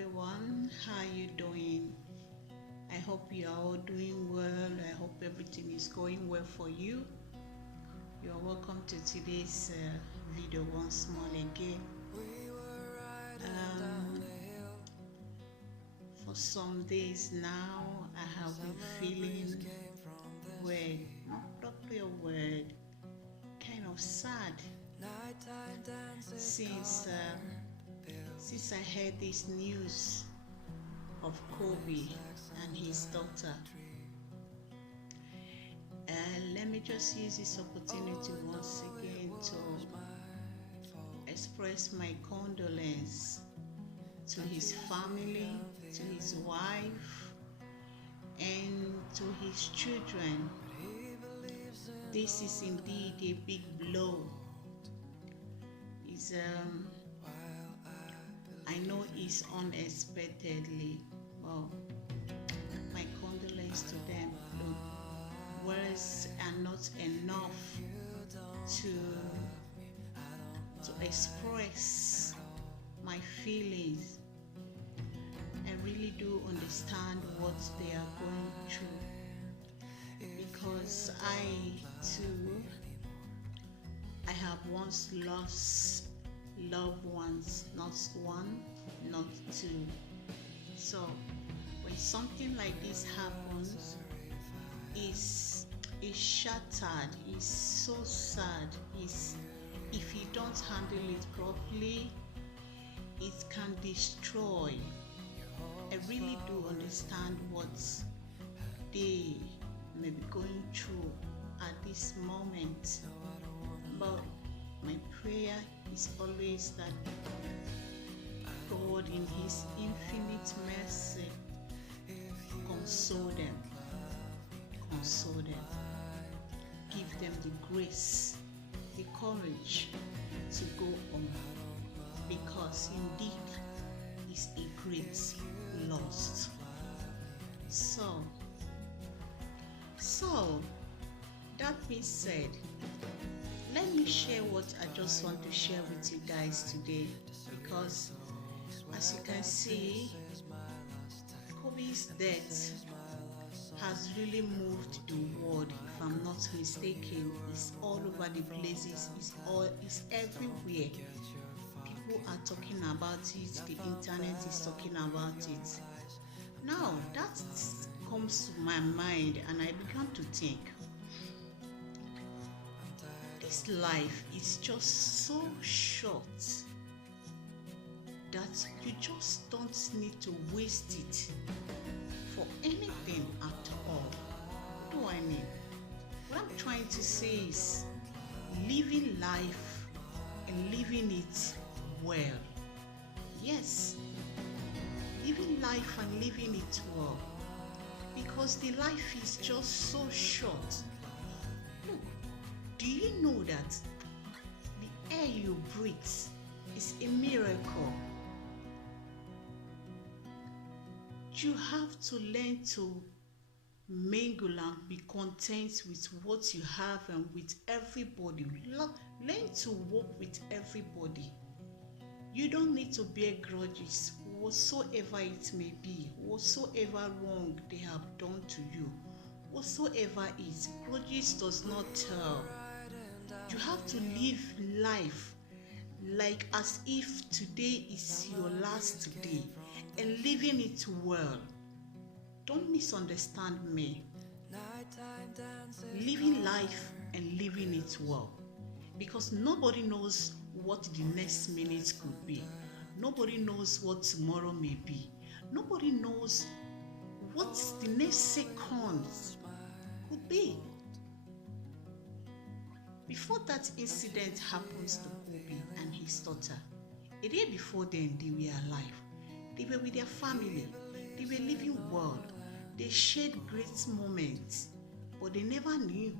everyone. How are you doing? I hope you are all doing well. I hope everything is going well for you. You are welcome to today's video once more again. For some days now, I have been feeling weird, not probably a word, kind of sad since I heard this news of Kobe and his daughter. Let me just use this opportunity once again to express my condolence to his family, to his wife, and to his children. This is indeed a big blow. I know it's unexpectedly. Well, my condolence to them. Look, words are not enough to express my feelings. I really do understand what they are going through, because I have once lost loved ones, not one, not two. So when something like this happens, it's shattered, it's so sad. If you don't handle it properly, it can destroy. I really do understand what they may be going through at this moment, but my prayer is always that God in His infinite mercy console them, give them the grace, the courage to go on, because indeed it's a great loss. So that being said, let me share what I just want to share with you guys today, because as you can see, Kobe's death has really moved the world. If I'm not mistaken, it's all over the places, it's everywhere. People are talking about it, the internet is talking about it. Now that comes to my mind, and I began to think, this life is just so short that you just don't need to waste it for anything at all. What do I mean? What I'm trying to say is living life and living it well. Yes, living life and living it well, because the life is just so short. Look, do you know that the air you breathe is a miracle? You have to learn to mingle and be content with what you have and with everybody. Learn to work with everybody. You don't need to bear grudges whatsoever it may be, whatsoever wrong they have done to you, whatsoever it is. Grudges does not tell. You have to live life like as if today is your last day, and living it well. Don't misunderstand me. Living life and living it well, because nobody knows what the next minute could be. Nobody knows what tomorrow may be. Nobody knows what the next second could be. Before that incident happens to Kobe and his daughter, a day before then, they were alive. They were with their family. They were living well. They shared great moments, but they never knew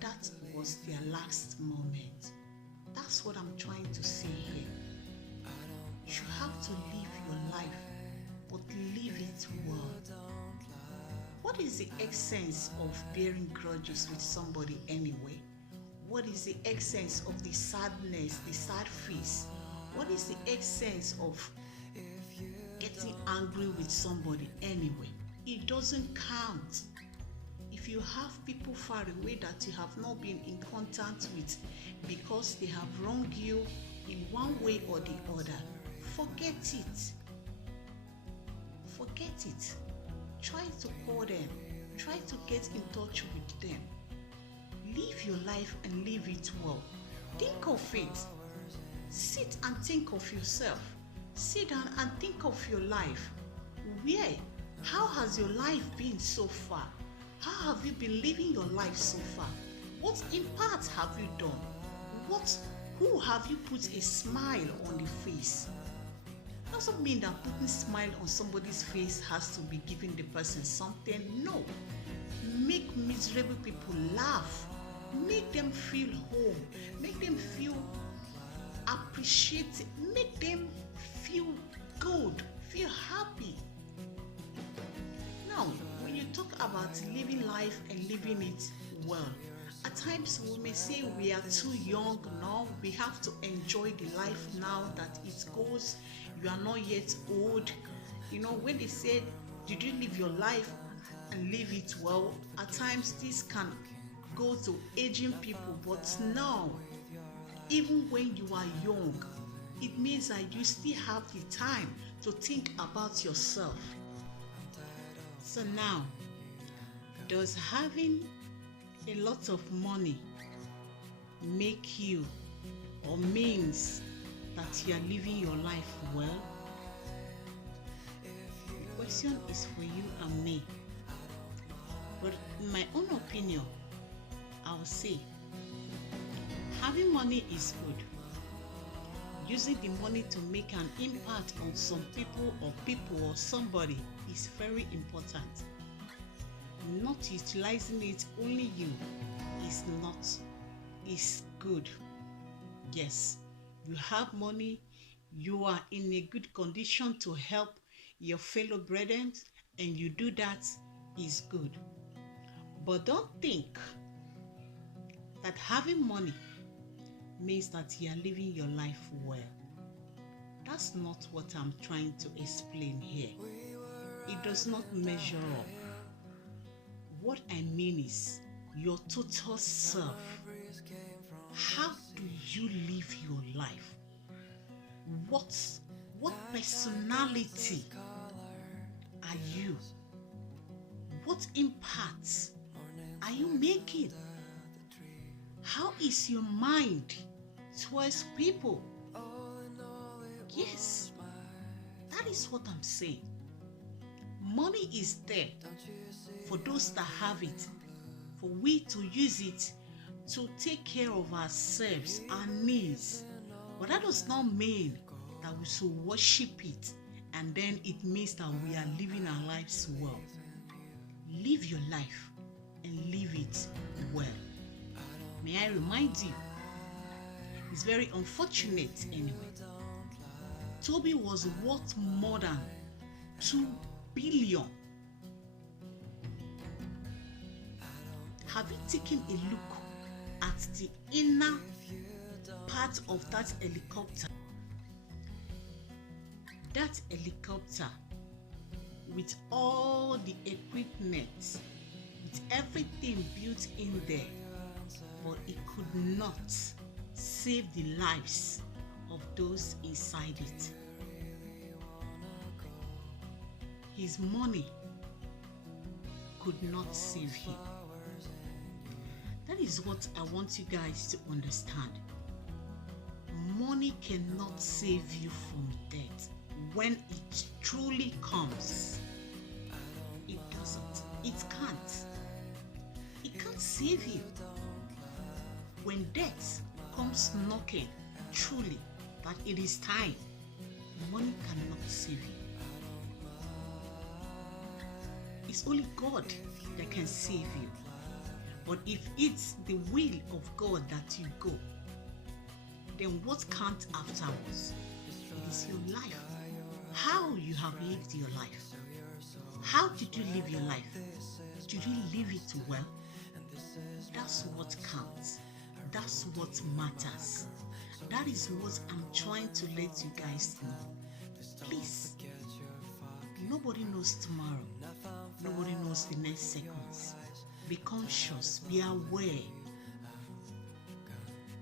that was their last moment. That's what I'm trying to say here. You have to live your life, but live it well. What is the essence of bearing grudges with somebody anyway? What is the essence of the sadness, the sad face? What is the essence of getting angry with somebody anyway. It doesn't count. If you have people far away that you have not been in contact with because they have wronged you in one way or the other, forget it. Forget it. Try to call them. Try to get in touch with them. Live your life and live it well. Think of it. Sit and think of yourself. Sit down and think of your life. How has your life been so far? How have you been living your life so far? What impact have you done? Who have you put a smile on the face? Doesn't mean that putting smile on somebody's face has to be giving the person something. No. Make miserable people laugh. Make them feel home. Make them feel appreciated. Make them feel good. Feel happy. Now, when you talk about living life and living it well, at times we may say we are too young now. We have to enjoy the life now that it goes. You are not yet old. You know, when they said, did you live your life and live it well? At times this can go to aging people, but now, even when you are young, it means that you still have the time to think about yourself. So now, does having a lot of money make you or means that you are living your life well? The question is for you and me. But in my own opinion, I will say having money is good. Using the money to make an impact on some people or somebody is very important. Not utilizing it only you is good. Yes, you have money, you are in a good condition to help your fellow brethren, and you do that is good. But don't think that having money means that you are living your life well. That's not what I'm trying to explain here. It does not measure up. What I mean is your total self. How do you live your life? What personality are you? What impact are you making? How is your mind towards people? Yes, that is what I'm saying. Money is there for those that have it, for we to use it to take care of ourselves, our needs. But that does not mean that we should worship it and then it means that we are living our lives well. Live your life and live it well. May I remind you, it's very unfortunate anyway. Toby was worth more than 2 billion. Have you taken a look at the inner part of that helicopter? That helicopter, with all the equipment, with everything built in there, but it could not save the lives of those inside it. His money could not save him. That is what I want you guys to understand. Money cannot save you from death. When it truly comes, it doesn't. It can't. It can't save you. When death comes knocking, truly, that it is time, money cannot save you. It's only God that can save you. But if it's the will of God that you go, then what counts afterwards? It is your life. How you have lived your life. How did you live your life? Did you live it well? That's what counts. That's what matters. That is what I'm trying to let you guys know. Please, Nobody knows tomorrow. Nobody knows the next seconds. Be conscious. Be aware.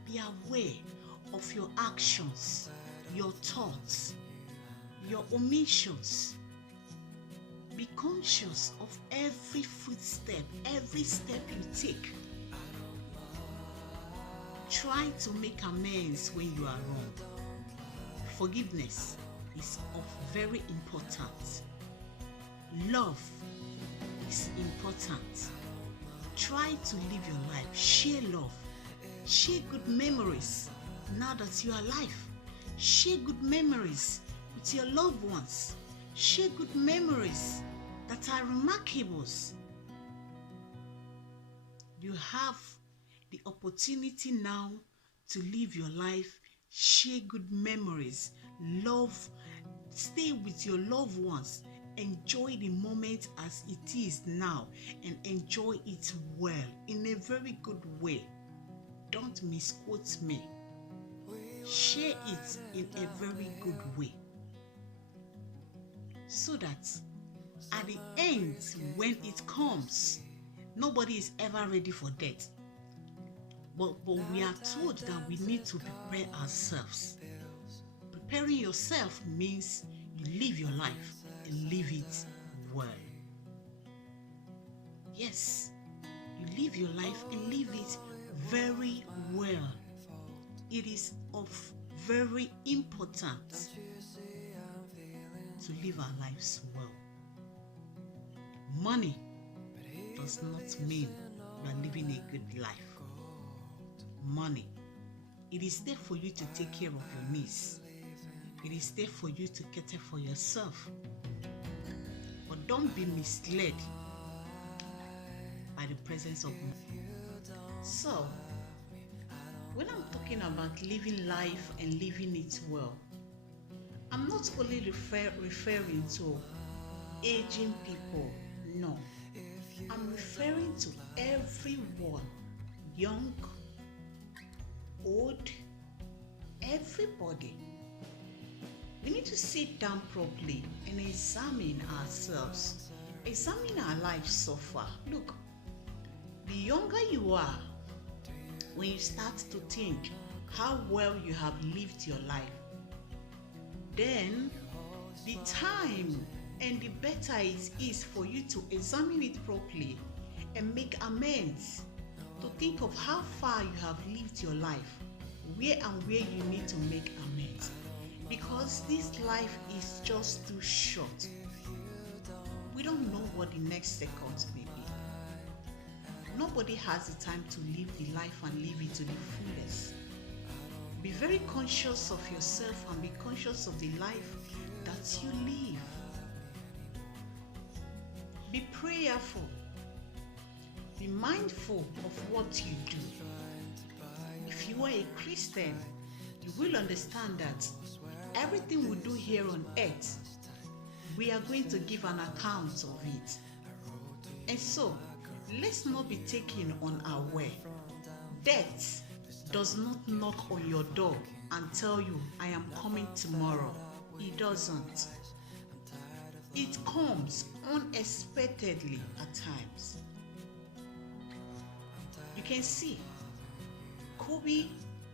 Be aware of your actions, your thoughts, your omissions. Be conscious of every footstep, every step you take. Try to make amends when you are wrong. Forgiveness is of very important. Love is important. Try to live your life. Share love. Share good memories now that you are alive. Share good memories with your loved ones. Share good memories that are remarkable. You have the opportunity now to live your life. Share good memories. Love. Stay with your loved ones. Enjoy the moment as it is now and enjoy it well, in a very good way. Don't misquote me. Share it in a very good way, so that at the end, when it comes, nobody is ever ready for death. But we are told that we need to prepare ourselves. Preparing yourself means you live your life and live it well. Yes, you live your life and live it very well. It is of very important to live our lives well. Money does not mean you are living a good life. Money, it is there for you to take care of your needs. It is there for you to cater for yourself. But don't be misled by the presence of money. So, when I'm talking about living life and living it well, I'm not only referring to aging people. No, I'm referring to everyone, young, old, everybody. We need to sit down properly and examine ourselves, examine our lives so far. Look, the younger you are, when you start to think how well you have lived your life, then the time and the better it is for you to examine it properly and make amends, to think of how far you have lived your life, where you need to make amends. Because this life is just too short. We don't know what the next second may be. Nobody has the time to live the life and live it to the fullest. Be very conscious of yourself and be conscious of the life that you live. Be prayerful. Be mindful of what you do. If you are a Christian, you will understand that everything we do here on earth, we are going to give an account of it. And so, let's not be taken unaware. Death does not knock on your door and tell you, I am coming tomorrow. It doesn't. It comes unexpectedly at times. You can see, Kobe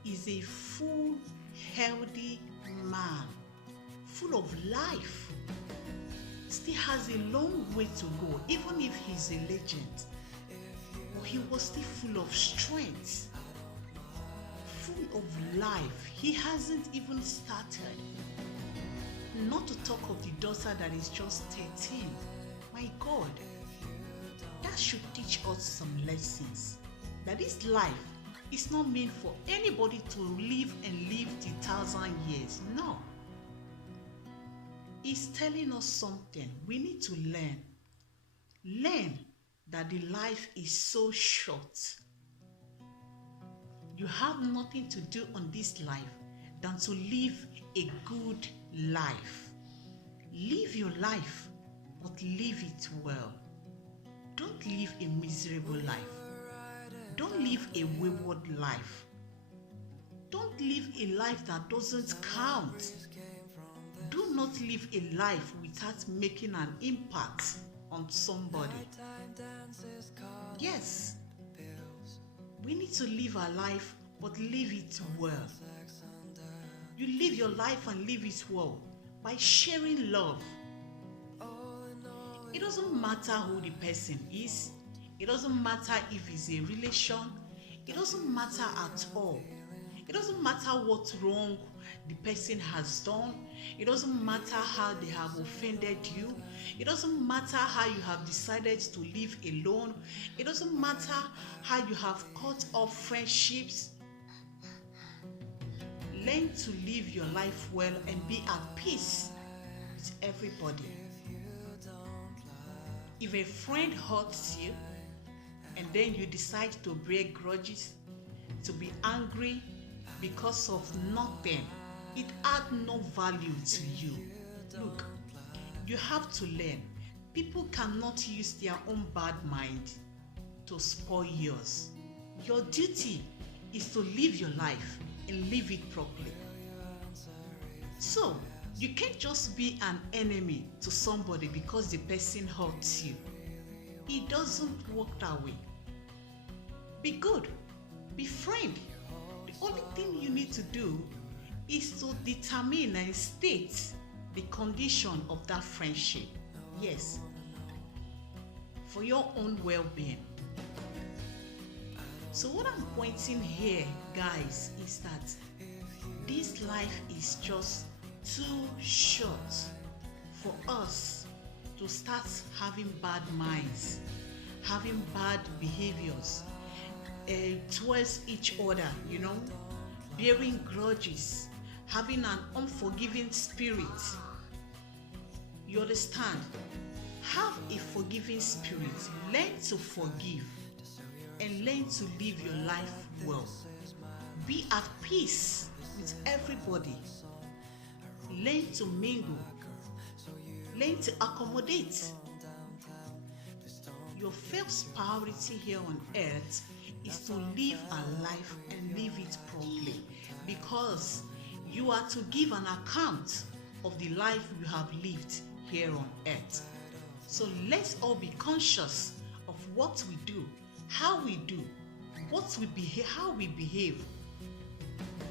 is a full, healthy man, full of life. Still has a long way to go, even if he's a legend. But he was still full of strength, full of life. He hasn't even started. Not to talk of the daughter that is just 13. My God, that should teach us some lessons. That this life is not meant for anybody to live and live the 1,000 years. No. It's telling us something. We need to learn. Learn that the life is so short. You have nothing to do on this life than to live a good life. Live your life, but live it well. Don't live a miserable life. Don't live a wayward life. Don't live a life that doesn't count. Do not cannot live a life without making an impact on somebody. Yes, we need to live our life, but live it well. You live your life and live it well by sharing love. It doesn't matter who the person is. It doesn't matter if it's a relation. It doesn't matter at all. It doesn't matter what wrong the person has done. It doesn't matter how they have offended you. It doesn't matter how you have decided to live alone. It doesn't matter how you have cut off friendships. Learn to live your life well and be at peace with everybody. If a friend hurts you and then you decide to bear grudges, to be angry because of nothing, it adds no value to you. Look, you have to learn. People cannot use their own bad mind to spoil yours. Your duty is to live your life and live it properly. So, you can't just be an enemy to somebody because the person hurts you. It doesn't work that way. Be good. Be friend. The only thing you need to do is to determine and state the condition of that friendship. Yes. For your own well-being. So what I'm pointing here, guys, is that this life is just too short for us to start having bad minds, having bad behaviors towards each other, bearing grudges, having an unforgiving spirit. You understand? Have a forgiving spirit. Learn to forgive and learn to live your life well. Be at peace with everybody. Learn to mingle. Learn to accommodate. Your first priority here on earth is to live a life and live it properly, because you are to give an account of the life you have lived here on earth. So let's all be conscious of what we do, how we do, how we behave,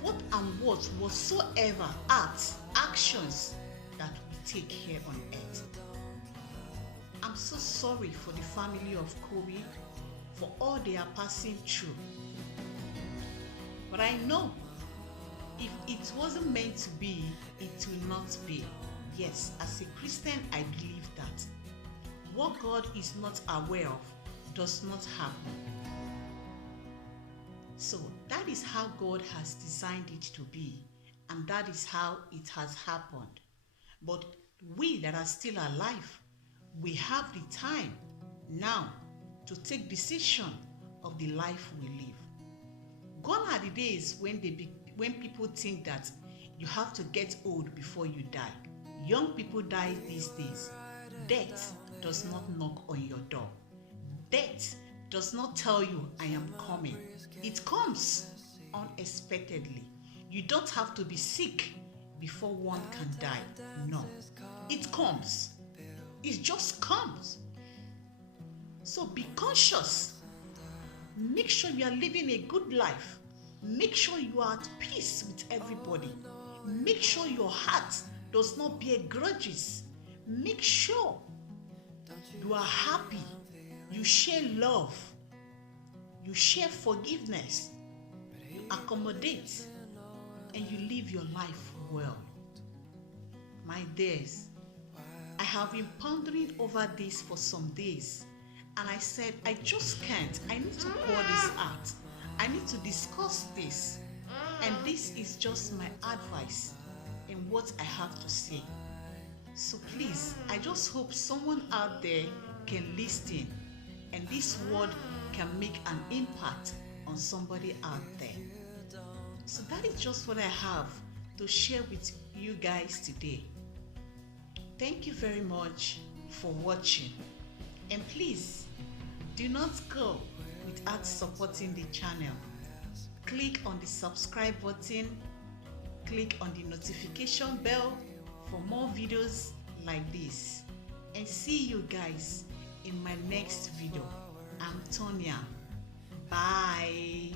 whatsoever acts, actions that we take here on earth. I'm so sorry for the family of COVID, for all they are passing through. But I know if it wasn't meant to be, it will not be. Yes, as a Christian, I believe that what God is not aware of does not happen. So that is how God has designed it to be, and that is how it has happened. But we that are still alive, we have the time now to take decision of the life we live. Gone are the days when people think that you have to get old before you die. Young people die these days. Death does not knock on your door. Death does not tell you, I am coming. It comes unexpectedly. You don't have to be sick before one can die. No, it comes. It just comes. So be conscious. Make sure you are living a good life. Make sure you are at peace with everybody. Make sure your heart does not bear grudges. Make sure you are happy. You share love. You share forgiveness. You accommodate. And you live your life well. My dears, I have been pondering over this for some days. And I said, I just can't. I need to pour this out. I need to discuss this. And this is just my advice and what I have to say. So please, I just hope someone out there can listen and this word can make an impact on somebody out there. So that is just what I have to share with you guys today. Thank you very much for watching. And please, do not go without supporting the channel. Click on the subscribe button, click on the notification bell for more videos like this, and see you guys in my next video. I'm Tonya. Bye.